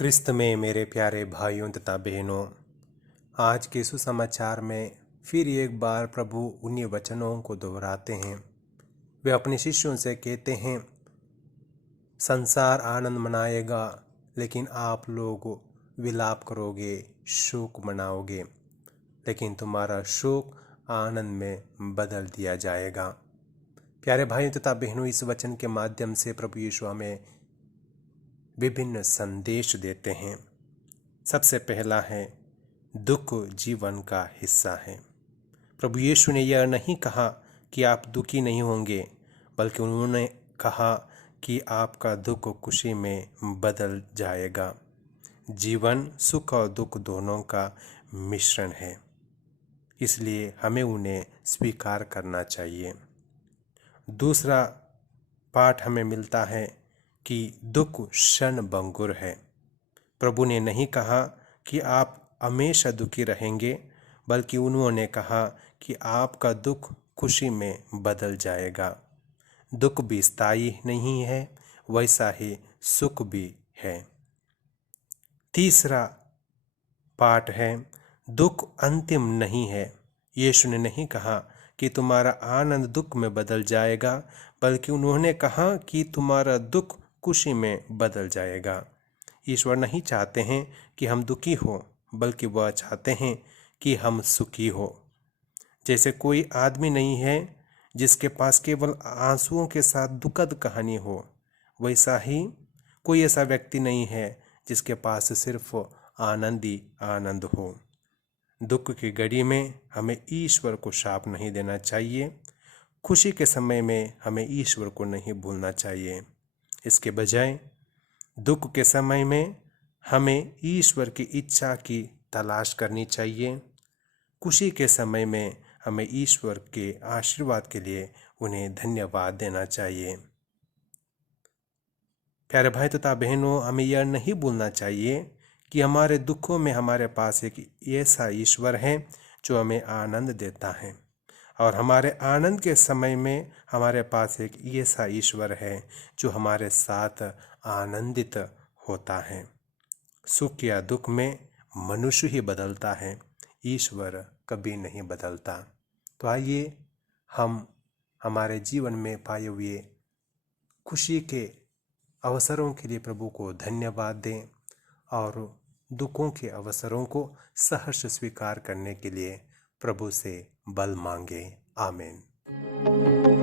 क्रिस्त में मेरे प्यारे भाइयों तथा बहनों, आज के सुसमाचार में फिर एक बार प्रभु उन्हीं वचनों को दोहराते हैं। वे अपने शिष्यों से कहते हैं, संसार आनंद मनाएगा लेकिन आप लोग विलाप करोगे, शोक मनाओगे, लेकिन तुम्हारा शोक आनंद में बदल दिया जाएगा। प्यारे भाइयों तथा बहनों, इस वचन के माध्यम से प्रभु यीशु हमें विभिन्न संदेश देते हैं। सबसे पहला है, दुख जीवन का हिस्सा है। प्रभु यीशु ने यह नहीं कहा कि आप दुखी नहीं होंगे, बल्कि उन्होंने कहा कि आपका दुख खुशी में बदल जाएगा। जीवन सुख और दुख दोनों का मिश्रण है, इसलिए हमें उन्हें स्वीकार करना चाहिए। दूसरा पाठ हमें मिलता है कि दुख क्षण भंगुर है। प्रभु ने नहीं कहा कि आप हमेशा दुखी रहेंगे, बल्कि उन्होंने कहा कि आपका दुख खुशी में बदल जाएगा। दुख भी स्थायी नहीं है, वैसा ही सुख भी है। तीसरा पाठ है, दुख अंतिम नहीं है। यीशु ने नहीं कहा कि तुम्हारा आनंद दुख में बदल जाएगा, बल्कि उन्होंने कहा कि तुम्हारा दुख खुशी में बदल जाएगा। ईश्वर नहीं चाहते हैं कि हम दुखी हो, बल्कि वह चाहते हैं कि हम सुखी हो। जैसे कोई आदमी नहीं है जिसके पास केवल आंसुओं के साथ दुखद कहानी हो, वैसा ही कोई ऐसा व्यक्ति नहीं है जिसके पास सिर्फ आनंद ही आनंद हो। दुख की घड़ी में हमें ईश्वर को शाप नहीं देना चाहिए। खुशी के समय में हमें ईश्वर को नहीं भूलना चाहिए। इसके बजाय दुख के समय में हमें ईश्वर की इच्छा की तलाश करनी चाहिए। खुशी के समय में हमें ईश्वर के आशीर्वाद के लिए उन्हें धन्यवाद देना चाहिए। प्यारे भाई तथा बहनों, हमें यह नहीं भूलना चाहिए कि हमारे दुखों में हमारे पास एक ऐसा ईश्वर है जो हमें आनंद देता है, और हमारे आनंद के समय में हमारे पास एक ऐसा ईश्वर है जो हमारे साथ आनंदित होता है। सुख या दुख में मनुष्य ही बदलता है, ईश्वर कभी नहीं बदलता। तो आइए हम हमारे जीवन में पाए हुए खुशी के अवसरों के लिए प्रभु को धन्यवाद दें और दुखों के अवसरों को सहर्ष स्वीकार करने के लिए प्रभु से बल मांगे। आमीन।